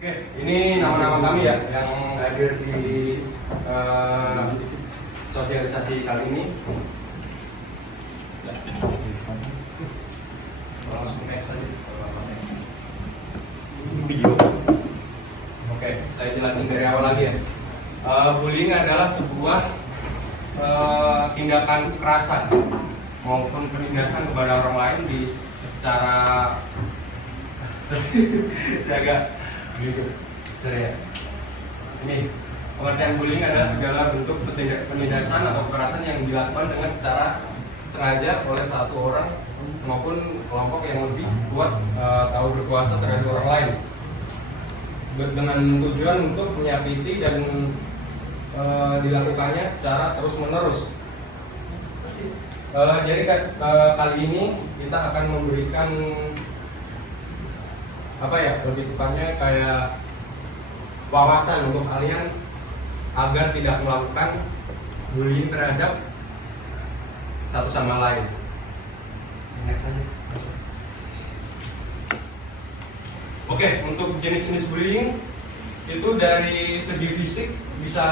Oke, ini nama-nama kami ya yang hadir di sosialisasi kali ini. Langsung next saja. Video. Oke, saya jelasin dari awal lagi ya. Bullying adalah sebuah tindakan kekerasan maupun penindasan kepada orang lain di secara jaga ya. Ini pengertian bullying adalah segala bentuk penindasan atau kekerasan yang dilakukan dengan cara sengaja oleh satu orang maupun kelompok yang lebih kuat atau berkuasa terhadap orang lain dengan tujuan untuk menyakiti dan dilakukannya secara terus menerus. Jadi kali ini kita akan memberikan lebih tepatnya kayak wawasan untuk kalian agar tidak melakukan bullying terhadap satu sama lain. Next aja. Oke, untuk jenis-jenis bullying itu dari segi fisik bisa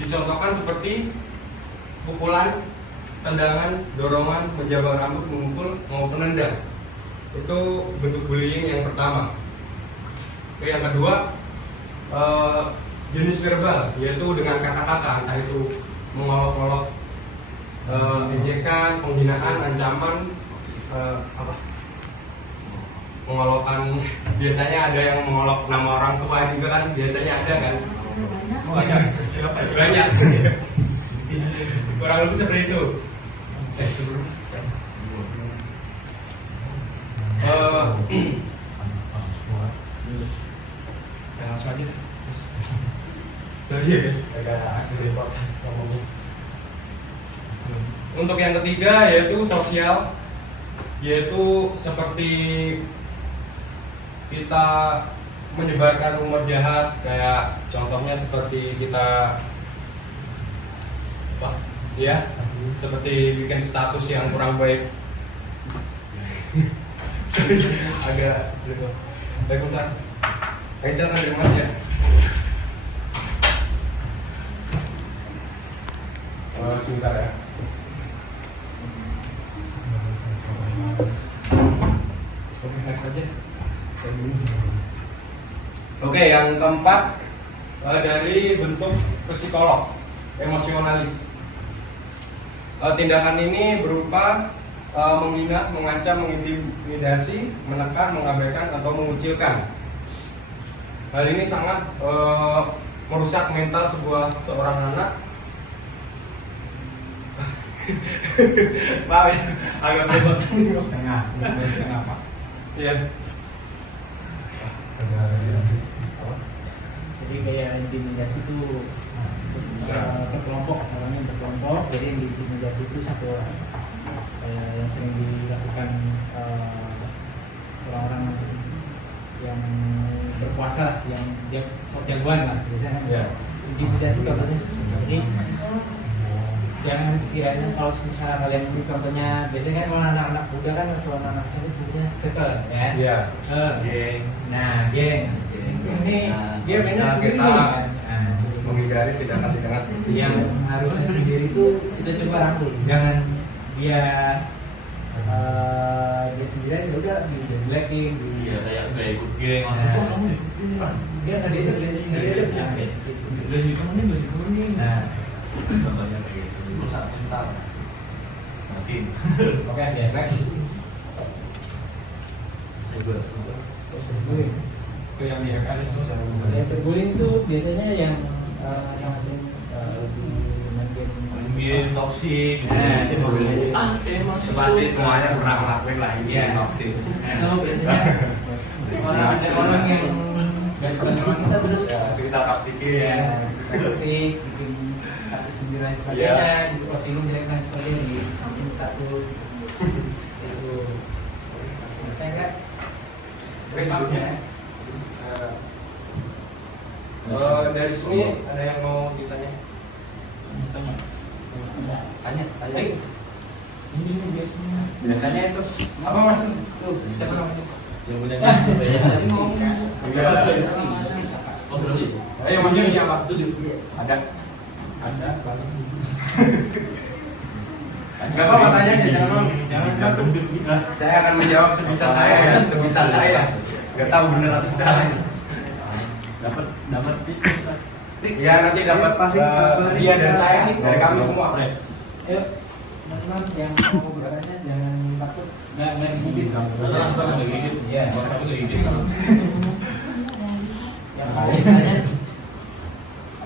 dicontohkan seperti pukulan, tendangan, dorongan, menjabak rambut, memukul, maupun nendang. Itu bentuk bullying yang pertama. Oke, yang kedua jenis verbal, yaitu dengan kata-kata, entah itu mengolok-olok, ejekan, penghinaan, ancaman, mengolokkan. Biasanya ada yang mengolok nama orang tua juga kan, biasanya ada kan. Banyak. Kurang lebih seperti itu. Langsung aja. Sorry guys, agak repot ngomongnya. Untuk yang ketiga yaitu sosial, yaitu seperti kita menyebarkan rumor jahat, kayak contohnya seperti kita seperti bikin status yang kurang baik. Agak Waalaikumsalam. Aisyah dari Mas ya. Sebentar ya. Oke, next aja. Oke, yang keempat dari bentuk psikolog, emosionalis. Tindakan ini berupa menghina, mengancam, mengintimidasi, menekan, mengabaikan, atau mengucilkan. Hal ini sangat merusak mental seorang anak. Maaf ya, agak bebot nih. Tengah Pak. Iya. Jadi kayak intimidasi itu berkelompok, namanya berkelompok. Jadi yang diintimidasi itu satu orang. Yang sering dilakukan orang-orang yang berkuasa, yang dia sok jagoan lah biasanya. Yeah. Intimidasi contohnya seperti itu. Jadi jangan sekiranya kalau misalnya kalian ini contohnya, biasanya kan kalau anak-anak muda kan atau anak-anak sini sebetulnya circle kan? Iya. Geng. Nah, geng. Ini dia mainnya sendiri kita kan? menghindari tindakan-tindakan seperti Yang harusnya sendiri itu kita coba rangkul, jangan dia sendirian ya udah dijelekin, kayak ikut geng langsung. dia nggak diajak nah Contohnya kayak gitu. Perusahaan pintar. Makin. Oke, next. Itu yang diakan cyberbullying itu biasanya yang Game toksik. emang pasti semuanya pernah ngelakuin lah ini Iya. toxic. itu biasanya orang yang nggak suka sama kita terus Kita toksikin. ya toksik, bikin status penjara dan sebagainya, Yes. gitu, posting jelek dan sebagainya, bikin status itu saya nggak Berikutnya, dari sini ada yang mau ditanya? Tanya. ini biasanya Biasanya itu apa mas? Tuh, siapa namanya? Yang punya gitu ya. Oh, bersih. Ayo masih ini apa? Ada. Gak apa-apa tanya aja, jangan takut. Saya akan menjawab sebisa saya ya, sebisa saya. Gak tahu bener atau salah. Dapat Iya nanti dapat dia dan saya dari kami semua. Ayo, teman-teman yang mau bertanya jangan takut, nggak digigit. Nggak gigit. Iya. Kalau sampai nggak gigit. Yang lain tanya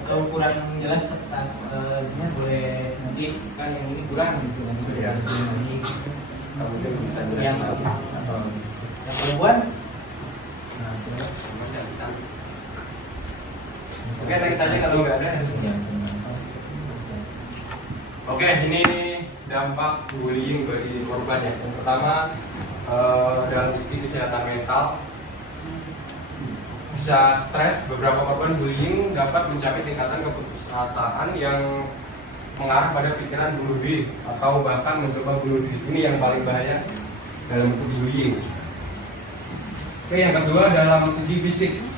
atau kurang jelas saat ini boleh nanti kan yang ini kurang gitu nanti Iya. lagi. Mungkin bisa Yang jelasin. yang perempuan. Nah, terus. Oke, next saja kalau nggak ada. Oke, ini dampak bullying bagi korban ya. Yang pertama dalam segi kesehatan mental bisa stres. Beberapa korban bullying dapat mencapai tingkatan keputusasaan yang mengarah pada pikiran bunuh diri atau bahkan mencoba bunuh diri. Ini yang paling bahaya dalam bentuk bullying. Oke, yang kedua dalam segi fisik.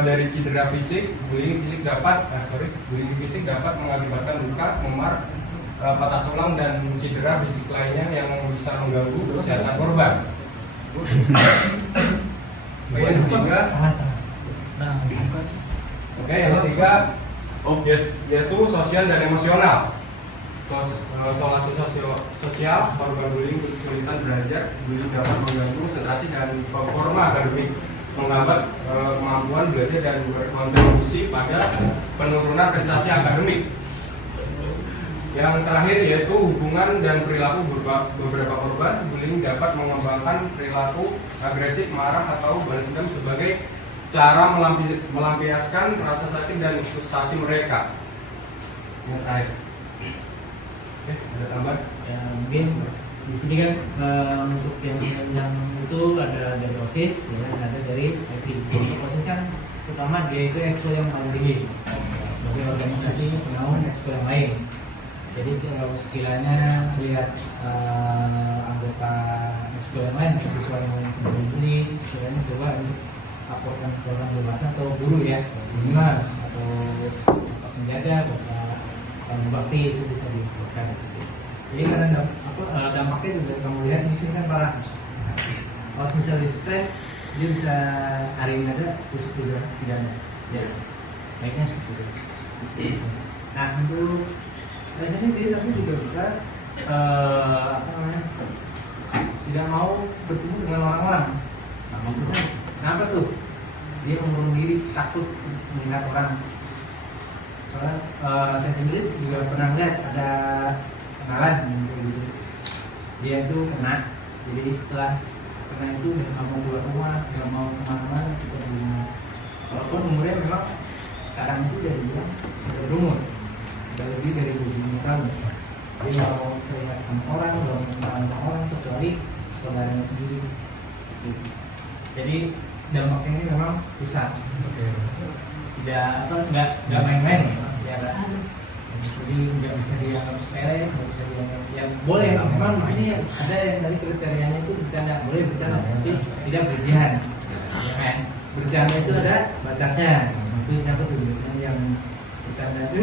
Dari cedera fisik, bullying fisik dapat mengakibatkan luka, memar, patah tulang dan cedera fisik lainnya yang bisa mengganggu kesehatan korban. Yang ketiga, yang ketiga yaitu sosial dan emosional. Isolasi sosial, korban bullying kesulitan belajar, bullying dapat mengganggu konsentrasi dan performa akademik, menghambat kemampuan belajar dan berkontribusi pada penurunan prestasi akademik. Yang terakhir yaitu hubungan dan perilaku beberapa korban bullying dapat mengembangkan perilaku agresif, marah atau balas dendam sebagai cara melampiaskan rasa sakit dan frustasi mereka. Yang terakhir. Oke, ada tambahan? Ya, mungkin di sini kan untuk yang itu ada dosis, ya, ada dari IP. Dosis kan utama dia itu ekskul yang paling tinggi. Sebagai organisasi penaung ekskul yang lain. Jadi kalau sekiranya lihat anggota ekskul yang lain, siswa yang lain sebelum ini, sekiranya coba untuk laporkan ke orang dewasa atau guru ya, gimana atau penjaga, bapak bakti itu bisa dilakukan. Jadi karena dampaknya juga kamu lihat di sini kan parah. Kalau misalnya stres, dia bisa hari ini ada, besok juga tidak ada. Ya, baiknya seperti itu. Nah untuk stres ini dia nanti juga bisa tidak mau bertemu dengan orang-orang. Nah, maksudnya kenapa tuh? Dia mengurung diri, takut melihat orang. Soalnya saya sendiri juga pernah lihat ada kenalan gitu. Dia itu kena, jadi setelah kena itu nggak mau keluar rumah, nggak mau kemana-mana, kita di rumah. Walaupun umurnya memang sekarang itu udah dibilang udah berumur, udah lebih dari 25 tahun. Dia nggak mau terlihat sama orang, nggak mau kenalan sama orang kecuali saudaranya sendiri. Gitu. Jadi dampak ini memang besar. Nggak main-main ya. Jadi nggak bisa dianggap sepele, nggak bisa dianggap yang boleh. Memang di sini ada yang dari kriterianya itu bercanda, boleh bercanda, tapi tidak berlebihan. Ya kan? Bercanda itu ada batasnya. Itu siapa tuh biasanya yang bercanda itu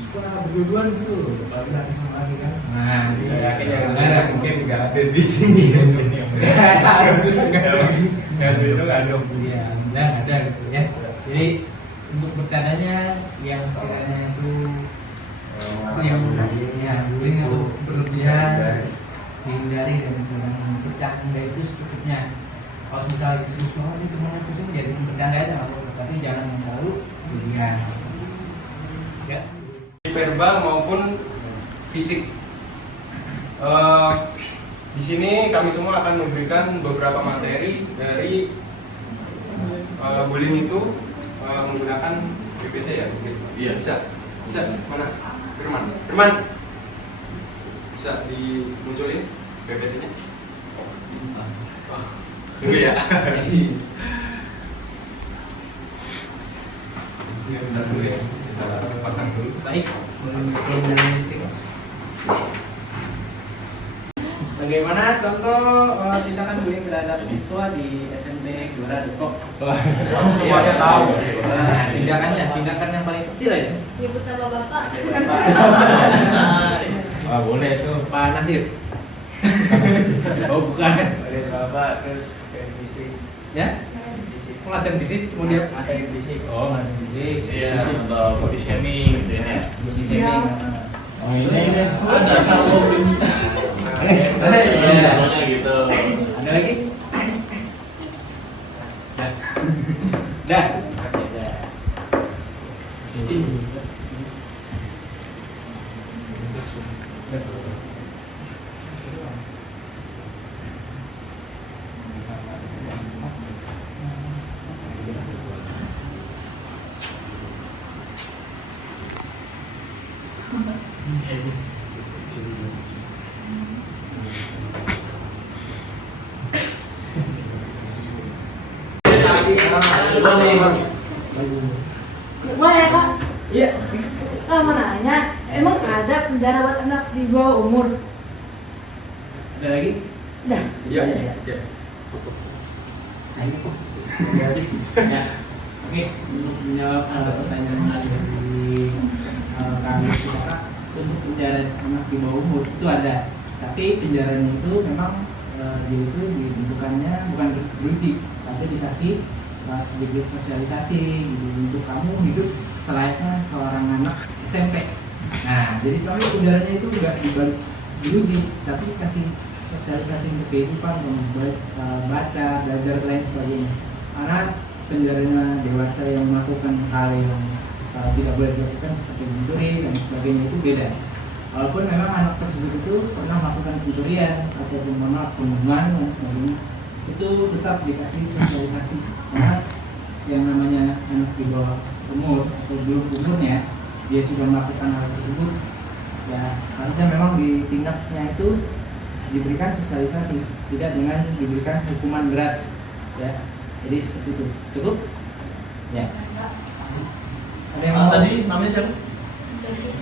suka berdua-duaan gitu, apalagi lagi sama lagi kan. Nah, Saya yakin yang sebenarnya mungkin nggak ada di sini. Nggak sih itu nggak ada. ya, nggak ada gitu ya. Jadi untuk bercandanya yang sekiranya itu yang bullying atau berlebihan dihindari dan jangan bercanda itu secukupnya. Kalau misalnya disuruh semua ini temannya pusing jadi bercanda aja, tapi jangan terlalu berlebihan. Ya. Verbal maupun fisik. Di sini kami semua akan memberikan beberapa materi dari bullying itu menggunakan PPT ya? Iya. Bisa. Mana? Firman. Bisa dimunculin PPT-nya? Tunggu ya. Ini bentar dulu ya. Kita pasang dulu. Baik, belum listrik. bagaimana contoh tindakan bullying terhadap siswa di SMP Gelora Depok? Semuanya tahu. Nah, tindakan yang paling kecil aja. Nyebut nama bapak. Ah, boleh itu. Pak Nasir. Oh bukan. Oleh bapak terus kayak fisik, Ya? fisik, Pelatihan fisik, kemudian materi fisik. oh materi fisik. Iya, atau body shaming gitu ya. Body shaming. Oh ini. Ada salvo Iya. contohnya gitu. Ada lagi? Dah. Oke, dah. Coba nih. Boleh ya kak? Iya. Kak mau nanya, emang ada penjara buat anak di bawah umur? Ada lagi? Udah. Iya. Ya. Oke, untuk menjawab pertanyaan dari kami siapa untuk penjara anak di bawah umur itu ada, tapi penjaranya itu memang dia itu dibentukannya bukan beruji, tapi dikasih sedikit sosialisasi gitu untuk kamu hidup selayaknya seorang anak SMP. Nah, jadi kami penjaranya itu nggak dibalik beruji, tapi kasih sosialisasi untuk kehidupan, baca, belajar dan lain sebagainya. Karena penjaranya dewasa yang melakukan hal yang tidak boleh dilakukan seperti mencuri dan sebagainya itu beda. Walaupun memang anak tersebut itu pernah melakukan pencurian ataupun pembunuhan dan sebagainya, itu tetap dikasih sosialisasi. Karena yang namanya anak di bawah umur atau belum umurnya dia sudah melakukan hal tersebut, ya harusnya memang ditindaknya itu diberikan sosialisasi, tidak dengan diberikan hukuman berat, ya. Jadi seperti itu. Cukup? Ya. Ada yang mau? Tadi namanya siapa? Basic.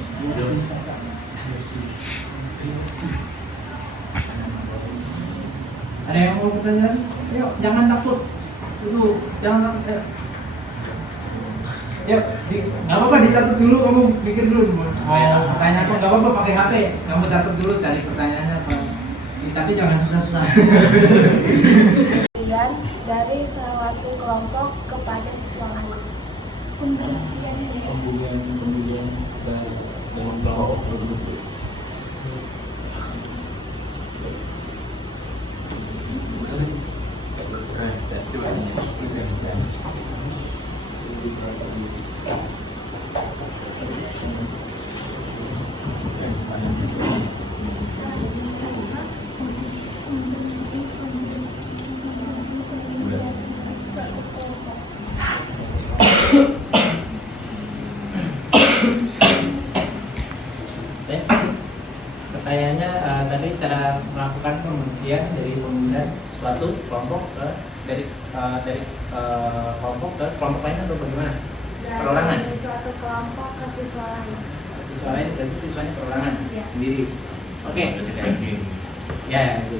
Ada yang mau pertanyaan? Yuk, jangan takut. Itu jangan takut. Ya. Yuk, nggak apa-apa dicatat dulu, kamu pikir dulu. Mau pertanyaan apa? Nggak apa-apa pakai HP. Kamu catat dulu cari pertanyaannya apa. Tapi jangan susah-susah. Pemberian dari suatu kelompok kepada siswa lain. Pembulian dari kelompok tertentu. Pertanyaannya tadi cara melakukan pembuktian dari pemberian suatu kelompok ke kelompok ke kelompok lain atau bagaimana? Perorangan. Dari suatu kelompok ke siswa lain. Siswa lain berarti siswanya perorangan Iya. sendiri. Oke. Ya, gitu.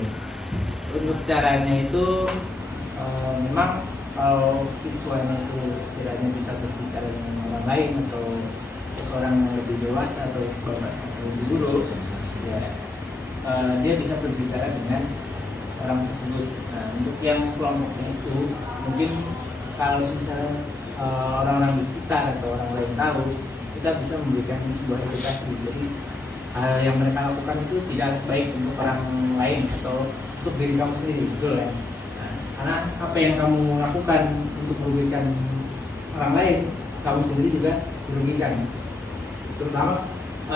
Untuk caranya itu memang kalau siswanya itu sekiranya bisa berbicara dengan orang lain atau seseorang yang lebih dewasa atau bapak atau guru, ya dia bisa berbicara dengan orang tersebut. Nah, untuk yang kelompoknya itu mungkin kalau misalnya orang-orang di sekitar atau orang lain tahu, kita bisa memberikan sebuah edukasi. Jadi hal yang mereka lakukan itu tidak baik untuk orang lain atau untuk diri kamu sendiri, betul ya? Nah, karena apa yang kamu lakukan untuk merugikan orang lain, kamu sendiri juga dirugikan. Terutama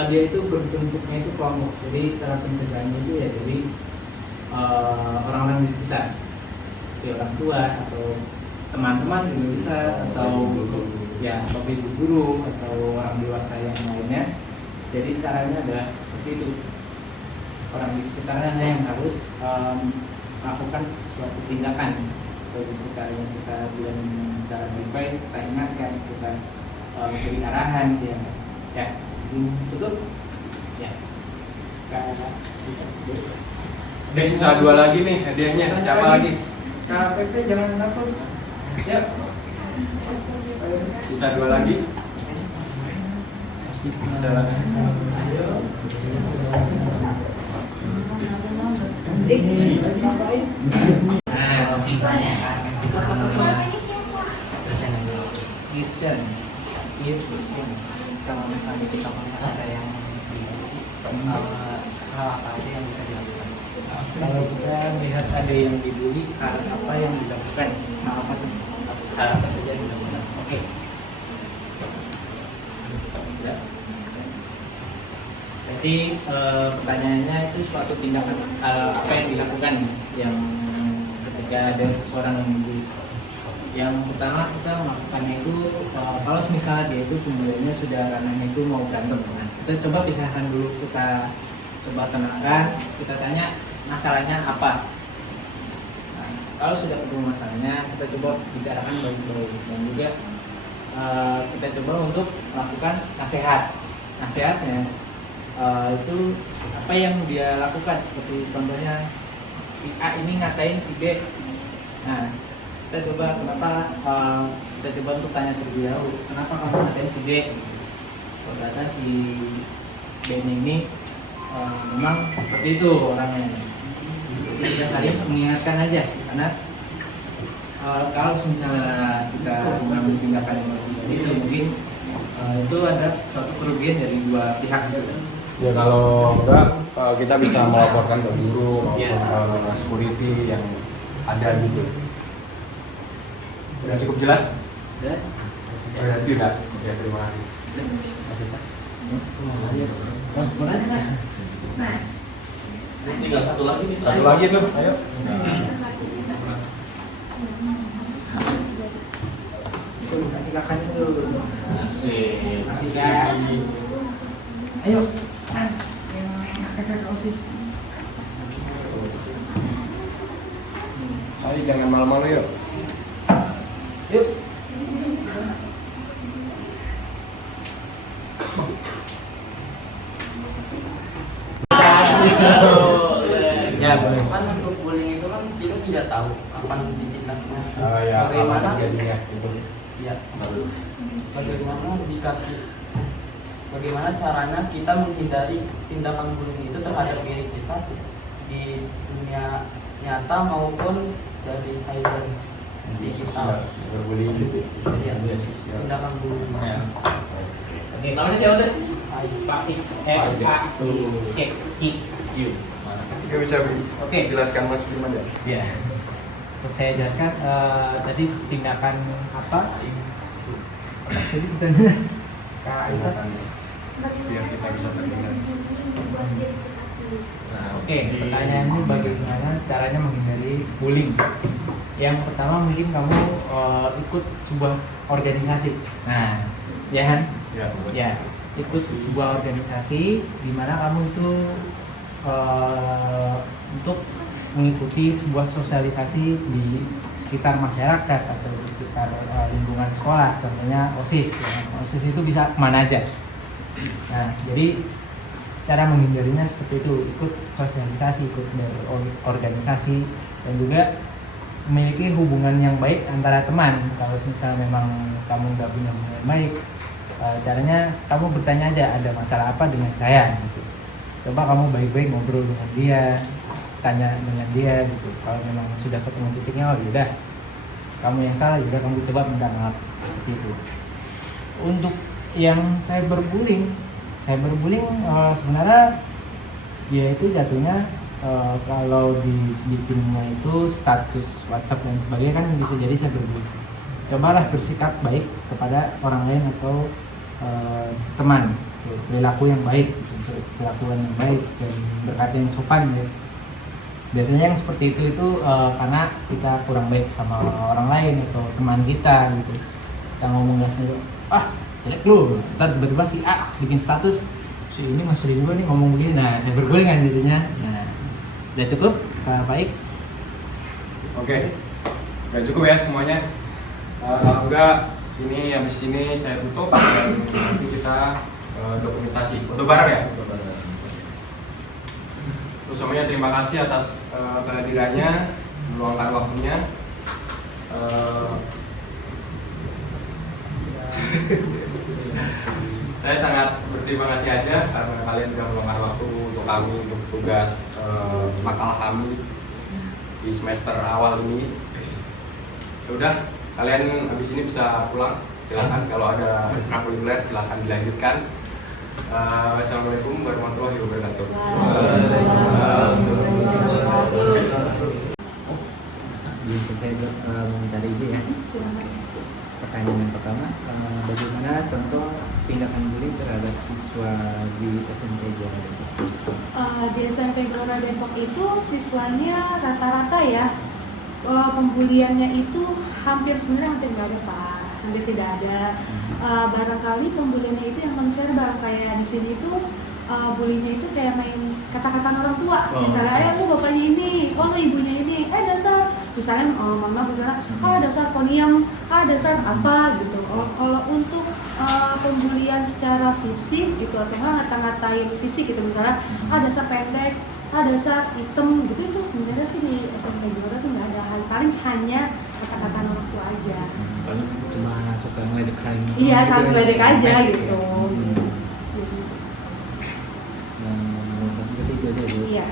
dia itu bentuknya itu kelompok, jadi cara pencegahannya itu ya jadi orang-orang di sekitar, seperti orang tua atau teman-teman juga bisa, atau ya seperti guru atau orang dewasa yang lainnya. Jadi caranya adalah seperti itu, orang di sekitarnya yang harus melakukan suatu tindakan. Kalau di sekitarnya kita bilang cara baik, kita ingatkan, kita beri arahan, ya betul ya. Kita bisa Oke, sisa 2 lagi nih hadiahnya. Siapa lagi? KPP jangan takut. Ya. Sisa 2 lagi. Sisa lagi. Kitchen, kalau misalnya kita melihat ada yang hal apa aja yang bisa dilakukan. Kalau kita melihat ada yang dibully, hal apa yang dilakukan, hal apa saja yang dilakukan. Oke. Ya. Jadi pertanyaannya itu suatu tindakan apa yang dilakukan yang ketika ada seseorang yang dibully. Yang pertama kita melakukannya itu kalau misalnya dia itu kemudiannya sudah ranahnya itu mau berantem kan, kita coba pisahkan dulu, kita coba tenangkan, kita tanya masalahnya apa. Nah, kalau sudah ketemu masalahnya kita coba bicarakan baik-baik dan juga kita coba untuk melakukan nasihatnya itu apa yang dia lakukan, seperti contohnya si A ini ngatain si B. Nah, kita coba kita coba untuk tanya terlebih dahulu, kenapa kamu ngatain si D? Ternyata si B ini memang seperti itu orangnya. Kita tadi mengingatkan aja, karena kalau misalnya kita mengambil tindakan yang seperti itu mungkin itu ada suatu kerugian dari dua pihak gitu. Ya kalau enggak kita bisa melaporkan ke guru maupun ke security yang ada gitu. Udah cukup jelas? Udah? Tidak. Ya, terima kasih. Terus tinggal satu lagi nih. Satu lagi tuh, ayo. Silakan dulu. Asik. Silakan. Ayo, kakak OSIS. Ayo jangan malu-malu yuk. Yuk. Ya, kan untuk bullying itu kan kita tidak tahu kapan ditindaknya. Ya, Bagaimana? jadinya itu. Ya. Bagaimana caranya kita menghindari tindakan bullying itu terhadap diri kita di dunia nyata maupun dari cyber digital. Berbullying gitu. Ya, tindakan bullying. Oke, namanya siapa tuh? Pak Q. Oke, bisa Oke. jelaskan Mas Firman ya? Ya. Untuk saya jelaskan tadi tindakan apa? Jadi pertanyaan Kak Aisyah. Biar kita bisa terdengar. Nah, oke, pertanyaannya bagaimana caranya menghindari bullying? Yang pertama mungkin kamu ikut sebuah organisasi. Nah, ya kan? Ya, Ya, ikut sebuah organisasi di mana kamu itu untuk mengikuti sebuah sosialisasi di sekitar masyarakat atau di sekitar lingkungan sekolah, contohnya OSIS. Ya. OSIS itu bisa kemana aja. Nah, jadi cara menghindarinya seperti itu, ikut sosialisasi, ikut organisasi, dan juga memiliki hubungan yang baik antara teman. Kalau misalnya memang kamu nggak punya hubungan yang baik, caranya kamu bertanya aja, ada masalah apa dengan saya gitu. Coba kamu baik-baik ngobrol dengan dia, tanya dengan dia gitu. Kalau memang sudah ketemu titiknya, oh yaudah kamu yang salah, yaudah kamu coba minta maaf, seperti itu. Untuk yang cyberbullying sebenarnya dia itu jatuhnya kalau di timnya itu status WhatsApp dan sebagainya kan bisa jadi cyberbullying. Cobalah bersikap baik kepada orang lain atau teman, perilaku yang baik, perlakuan yang baik dan berkata yang sopan ya. Biasanya yang seperti itu karena kita kurang baik sama orang lain atau teman kita gitu. Kita ngomong nggak sengaja, jelek lu, ntar tiba-tiba si A bikin status, si ini masih juga nih ngomong begini, nah cyberbullying kan jadinya. Nah, udah cukup Pak Faik? Oke, udah cukup ya semuanya. Enggak, ini habis ini saya tutup dan nanti kita dokumentasi foto bareng ya. Semuanya terima kasih atas kehadirannya, meluangkan waktunya. Saya sangat berterima kasih aja karena kalian sudah meluangkan waktu untuk kami untuk tugas makalah kami di semester awal ini. Ya udah, kalian habis ini bisa pulang. Silakan kalau ada ekstrakurikuler silakan dilanjutkan. Wassalamualaikum warahmatullahi wabarakatuh. Saya mencari ide ya. Pertanyaan yang pertama, bagaimana contoh tindakan bullying terhadap siswa di SMP Gelora Depok? Di SMP Gelora Depok itu siswanya rata-rata ya pembuliannya itu sebenarnya hampir nggak ada Pak, hampir tidak ada. Barangkali pembuliannya itu yang non-verbal, kayak di sini itu bulinya itu kayak main kata-kata orang tua. Misalnya, lu bapaknya ini, lu ibunya ini, dasar, misalnya mama misalnya, dasar poniam, dasar apa gitu. Kalau untuk pembulian secara fisik gitu atau ngata-ngatain fisik gitu, misalnya, dasar pendek, dasar hitam gitu, itu sebenarnya sih di SMP Gelora tuh nggak ada hal, paling hanya kata-kata orang tua aja. Paling cuma suka ngeledek saling. Iya, saling ngeledek aja gitu. Nomor satu berarti itu aja Bu. Iya.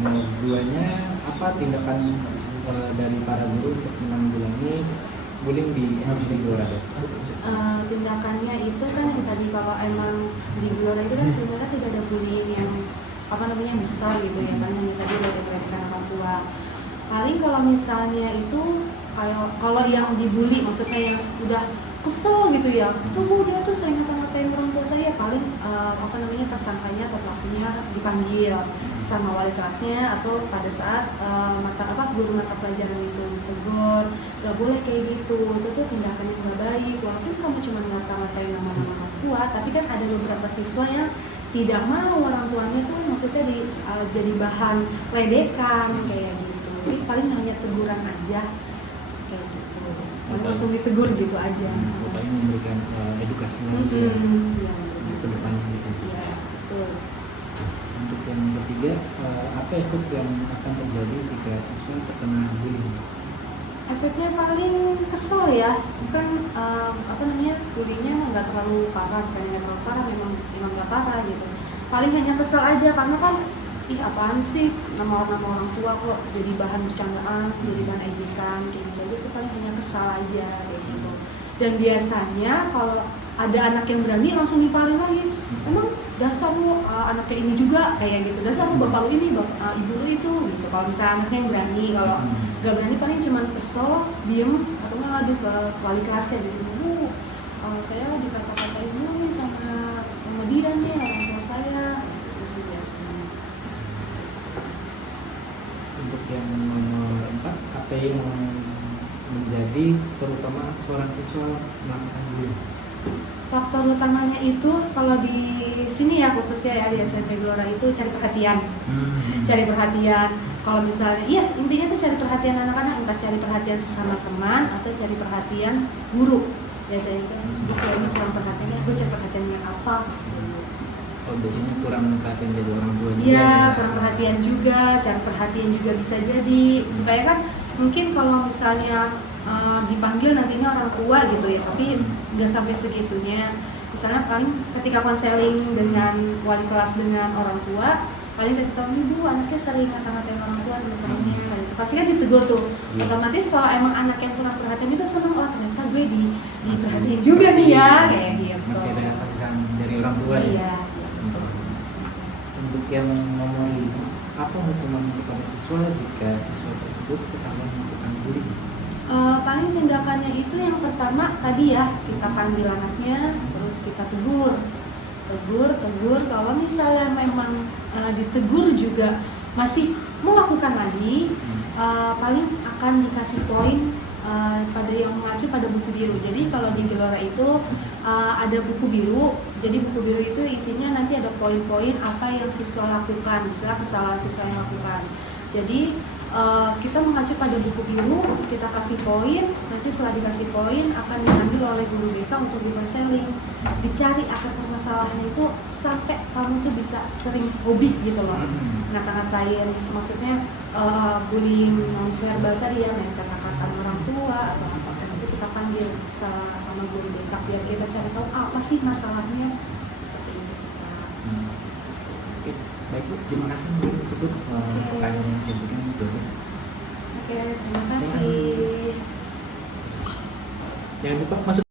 Nomor duanya, apa tindakan dari para guru untuk menanggulangi bullying di SMP Gelora Depok? Tindakannya itu kan yang tadi kalau emang di Gelora itu kan sebenarnya tidak ada bullying yang besar gitu ya kan, hanya tadi dari orang tua. Paling kalau misalnya itu kalau yang dibully, maksudnya yang udah kesel gitu ya, tuh dia tuh sering ngata-ngatain orang tua saya, paling tersangkanya atau pelakunya dipanggil sama wali kelasnya atau pada saat guru mata pelajaran itu ditegur, gak boleh kayak gitu, itu tuh tindakan yang gak baik. Walaupun kamu cuma ngata-ngatain nama-nama orang tua, tapi kan ada beberapa siswa yang tidak mau orang tuanya tuh maksudnya jadi bahan ledekan kayak gitu sih, paling hanya teguran aja kayak gitu, langsung ditegur gitu aja. Pokoknya memberikan edukasi ke depan gitu. Iya, betul. Untuk yang ketiga, apa efek yang akan terjadi jika siswa terkena bullying? Efeknya paling kesel ya, kan bullyingnya nggak terlalu parah, memang nggak parah gitu. Paling hanya kesel aja karena kan, apaan sih nama orang tua kok jadi bahan bercandaan, jadi bahan ejekan gitu. Jadi paling hanya kesal aja kayak gitu. Dan biasanya kalau ada anak yang berani langsung dipalin lagi. Emang dasar lu anaknya ini juga kayak gitu. Dasar lu bapak lu ini, ibu lu itu gitu. Kalau misalnya anaknya yang berani, kalau nggak berani paling cuma kesel, diem atau nggak ngadu ke wali kelasnya gitu. Saya dikata-katain dulu nih sama dia nih, orang tua saya. Itu sih biasanya. Untuk yang nomor 4, apa yang menjadi terutama seorang siswa melakukan bullying? Faktor utamanya itu kalau di sini ya, khususnya ya di SMP Gelora itu cari perhatian. Cari perhatian. Kalau misalnya, intinya tuh cari perhatian anak-anak, entah cari perhatian sesama teman atau cari perhatian guru. Biasanya itu, ini kurang perhatiannya, gue cari perhatian yang apa? Oh, biasanya kurang perhatian jadi orang tua juga. Iya, kurang perhatian juga, cari perhatian juga bisa jadi. Supaya kan mungkin kalau misalnya dipanggil nantinya orang tua gitu ya, tapi nggak sampai segitunya. Misalnya paling ketika konseling dengan wali kelas dengan orang tua, paling kasih tahu nih Bu, anaknya sering ngata-ngatain orang tua teman-temannya gitu. Pasti kan ditegur tuh. Otomatis kalau emang anak yang kurang perhatian itu seneng, ternyata gue diperhatiin juga nih ya, kayak gitu. Masih ada kasih sayang dari orang tua ya. Iya. Untuk yang nomor 5, apa hukuman kepada siswa jika siswa tersebut ketahuan melakukan bullying? Paling tindakannya itu yang pertama tadi ya, kita panggil anaknya, terus kita tegur. Kalau misalnya memang ditegur juga masih melakukan lagi, paling akan dikasih poin pada yang mengacu pada buku biru. Jadi kalau di Gelora itu ada buku biru. Jadi buku biru itu isinya nanti ada poin-poin apa yang siswa lakukan, misalnya kesalahan siswa yang lakukan. Jadi kita mengacu pada buku biru, kita kasih poin, nanti setelah dikasih poin akan diambil oleh guru BK untuk di konseling, dicari akar permasalahannya itu sampai kamu tuh bisa sering hobi gitu loh, ngata-ngatain, maksudnya bullying non-verbal tadi ya, main kata-kata orang tua atau apa, nanti kita panggil sama guru BK biar kita cari tahu apa sih masalahnya, seperti itu. Oke, baik Bu, terima kasih mungkin cukup pertanyaan yang saya berikan itu. Oke, terima kasih. Jangan lupa masuk